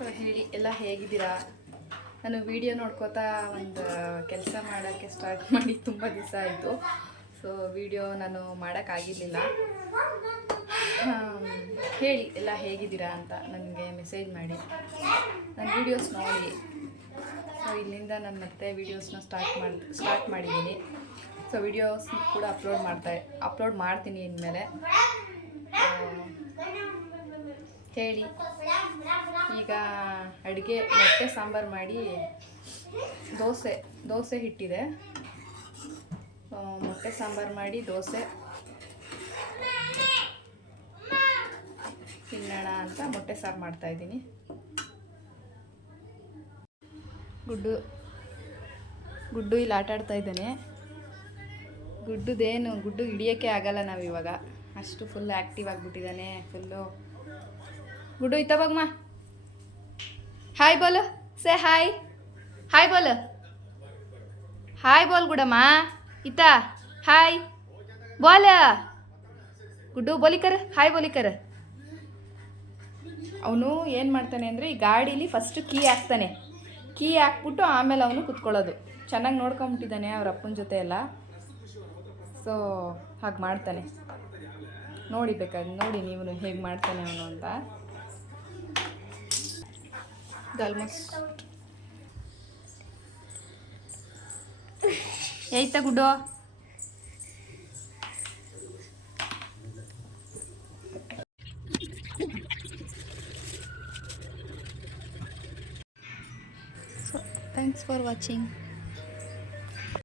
ಹೇಳಿ ಎಲ್ಲ ಹೇಗಿದ್ದೀರಾ? ನಾನು ವಿಡಿಯೋ ನೋಡ್ಕೋತಾ ಒಂದು ಕೆಲಸ ಮಾಡೋಕ್ಕೆ ಸ್ಟಾರ್ಟ್ ಮಾಡಿ ತುಂಬ ದಿವಸ ಆಯಿತು. ಸೊ ವಿಡಿಯೋ ನಾನು ಮಾಡೋಕ್ಕಾಗಿರಲಿಲ್ಲ. ಹೇಳಿ ಎಲ್ಲ ಹೇಗಿದ್ದೀರಾ ಅಂತ ನನಗೆ ಮೆಸೇಜ್ ಮಾಡಿ, ನನ್ನ ವೀಡಿಯೋಸ್ ನೋಡಿ. ಸೊ ಇಲ್ಲಿಂದ ನಾನು ಮತ್ತೆ ವೀಡಿಯೋಸ್ನ ಸ್ಟಾರ್ಟ್ ಮಾಡಿದ್ದೀನಿ. ಸೊ ವೀಡಿಯೋಸ್ ಕೂಡ ಅಪ್ಲೋಡ್ ಮಾಡ್ತೀನಿ ಇನ್ಮೇಲೆ. ಹೇಳಿ. ಈಗ ಅಡುಗೆ ಮೊಟ್ಟೆ ಸಾಂಬಾರು ಮಾಡಿ ದೋಸೆ ಹಿಟ್ಟಿದೆ. ಮೊಟ್ಟೆ ಸಾಂಬಾರು ಮಾಡಿ ದೋಸೆ ತಿನ್ನೋಣ ಅಂತ ಮೊಟ್ಟೆ ಸಾರು ಮಾಡ್ತಾಯಿದ್ದೀನಿ. ಗುಡ್ಡು ಇಲ್ಲಿ ಆಟ ಆಡ್ತಾ ಇದ್ದಾನೆ. ಗುಡ್ಡು ಹಿಡಿಯೋಕ್ಕೆ ಆಗಲ್ಲ ನಾವಿವಾಗ, ಅಷ್ಟು ಫುಲ್ ಆ್ಯಕ್ಟಿವ್ ಆಗಿಬಿಟ್ಟಿದ್ದಾನೆ. ಫುಲ್ಲು ಗುಡ್ಡು ಇತ್ತ ಬಗ್ಮ, ಹಾಯ್ ಬೋಲು, ಸೇ ಹಾಯ್ ಬೋಲು, ಹಾಯ್ ಬೋಲ್ ಗುಡಮ್ಮ ಇತ್ತ, ಹಾಯ್ ಬೋಲ ಗುಡ್ಡು ಬೋಲಿಕರ್, ಹಾಯ್ ಬೋಲಿಕರ್. ಅವನು ಏನು ಮಾಡ್ತಾನೆ ಅಂದರೆ ಈ ಗಾಡೀಲಿ ಫಸ್ಟು ಕೀ ಹಾಕ್ಬಿಟ್ಟು ಆಮೇಲೆ ಅವನು ಕುತ್ಕೊಳ್ಳೋದು. ಚೆನ್ನಾಗಿ ನೋಡ್ಕೊಂಬಿಟ್ಟಿದ್ದಾನೆ ಅವ್ರ ಅಪ್ಪನ ಜೊತೆ ಎಲ್ಲ. ಸೊ ಹಾಗೆ ಮಾಡ್ತಾನೆ. ನೋಡಿ ನೀವು ಹೇಗೆ ಮಾಡ್ತಾನೆ ಅವನು ಅಂತ. ಆಲ್ಮೋಸ್ಟ್ ಏಯ್ತಾ ಗುಡ್ಡು? So thanks for watching.